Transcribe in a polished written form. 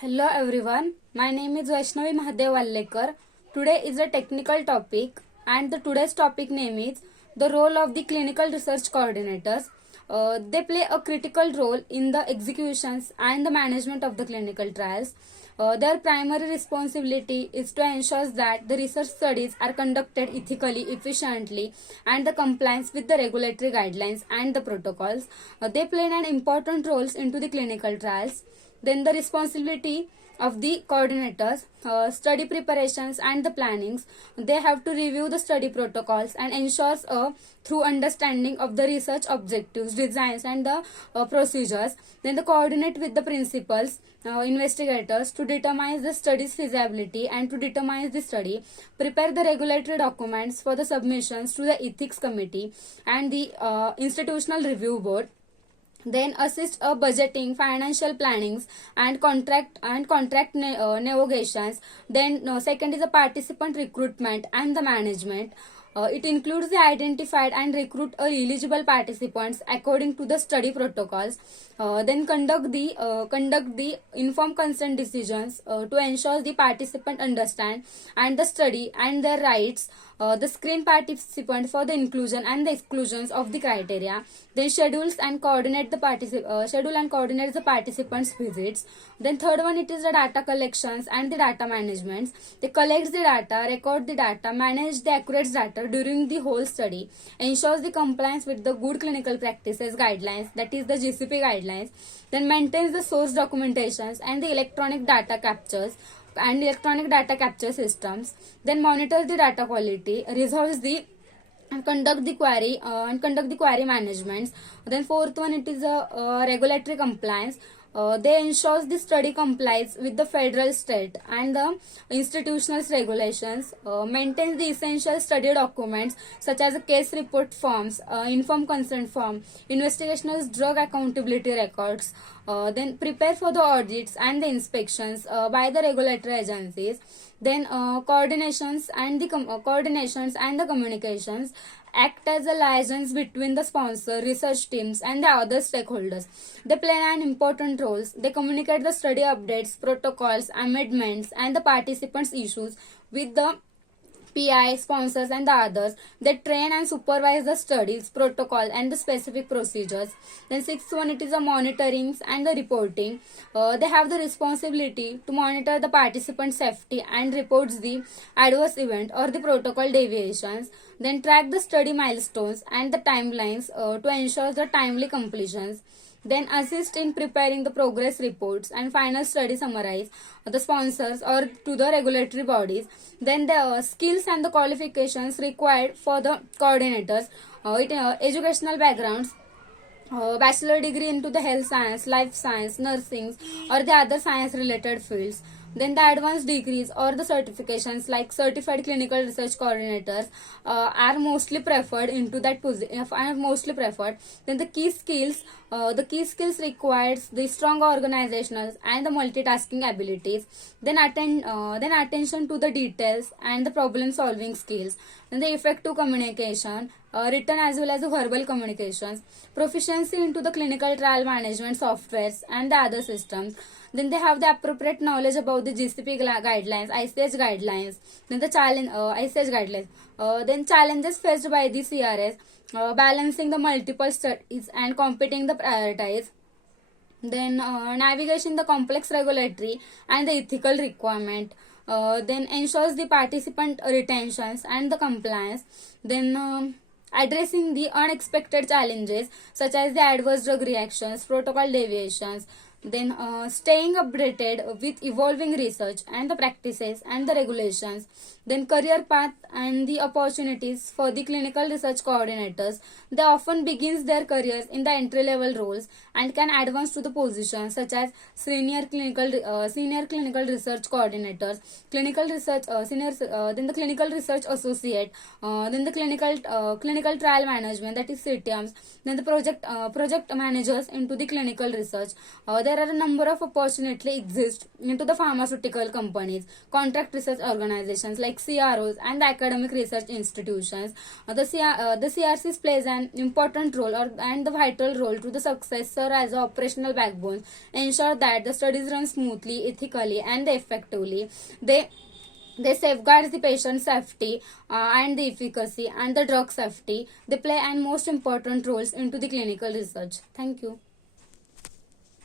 Hello everyone, my name is Vaishnavi Mahadev Vallekar. Today is a technical topic and the today's topic name is the role of the clinical research coordinators. They play a critical role in the executions and the management of the clinical trials. Their primary responsibility is to ensure that the research studies are conducted ethically, efficiently, and the compliance with the regulatory guidelines and the protocols. They play an important roles into the clinical trials. Then the responsibility of the coordinators, study preparations and the plannings. They have to review the study protocols and ensures a through understanding of the research objectives, designs and the procedures. Then the coordinate with the principals, investigators to determine the study's feasibility and to determine the study, prepare the regulatory documents for the submissions to the ethics committee and the institutional review board, then assist a budgeting, financial plannings and contract negotiations. Then second is the participant recruitment and the management. It includes the identified and recruit eligible participants according to the study protocols. Then conduct the informed consent decisions to ensure the participant understand and the study and their rights. The screen participant for the inclusion and the exclusions of the criteria. Then schedules and coordinate the participants visits. Then third one, it is the data collections and the data management. They collect the data, record the data, manage the accurate data during the whole study, ensures the compliance with the good clinical practices guidelines, that is the GCP guidelines. Then maintains the source documentations and the electronic data capture systems. Then monitor the data quality, resolves the and conduct the query management. Then fourth one, it is a regulatory compliance. They ensures the study complies with the federal, state and the institutional regulations, maintains the essential study documents such as case report forms, informed consent form, investigational drug accountability records, then prepare for the audits and the inspections by the regulatory agencies. Then coordinations and the communications, act as a liaisons between the sponsor, research teams and the other stakeholders. They play an important roles. They communicate the study updates, protocols, amendments and the participants issues with the PI, sponsors and the others. They train and supervise the studies, protocol and the specific procedures. Then sixth one, it is the monitorings and the reporting. They have the responsibility to monitor the participant safety and reports the adverse event or the protocol deviations. Then track the study milestones and the timelines to ensure the timely completions. Then assist in preparing the progress reports and final study summarize the sponsors or to the regulatory bodies. Then the skills and the qualifications required for the coordinators, educational backgrounds, bachelor degree into the health science, life science, nursing or the other science related fields. Then the advanced degrees or the certifications like certified clinical research coordinators are mostly preferred into that position. Are mostly preferred. Then the key skills requires the strong organizational and the multitasking abilities. Then attention to the details and the problem solving skills. Then the effective communication, written as well as the verbal communications, proficiency into the clinical trial management softwares and the other systems. Then they have the appropriate knowledge about the GCP guidelines, ICH guidelines, then the challenge ICH guidelines. Then challenges faced by the CRAs, balancing the multiple studies and competing the priorities. Then navigation the complex regulatory and the ethical requirement. Then ensures the participant retentions and the compliance. Then addressing the unexpected challenges such as the adverse drug reactions, protocol deviations. Then staying updated with evolving research and the practices and the regulations. Then career path and the opportunities for the clinical research coordinators. They often begins their careers in the entry level roles and can advance to the positions such as senior clinical research coordinators, clinical research then the clinical research associate, then the clinical trial management, that is CTMs, then the project managers into the clinical research. there are a number of opportunities exist into the pharmaceutical companies, contract research organizations like CROs, and the academic research institutions. The CRCs plays an important role and the vital role to the success, serve as an operational backbone, ensure that the studies run smoothly, ethically, and effectively. They safeguard the patient safety and the efficacy and the drug safety. They play an most important roles into the clinical research. Thank you.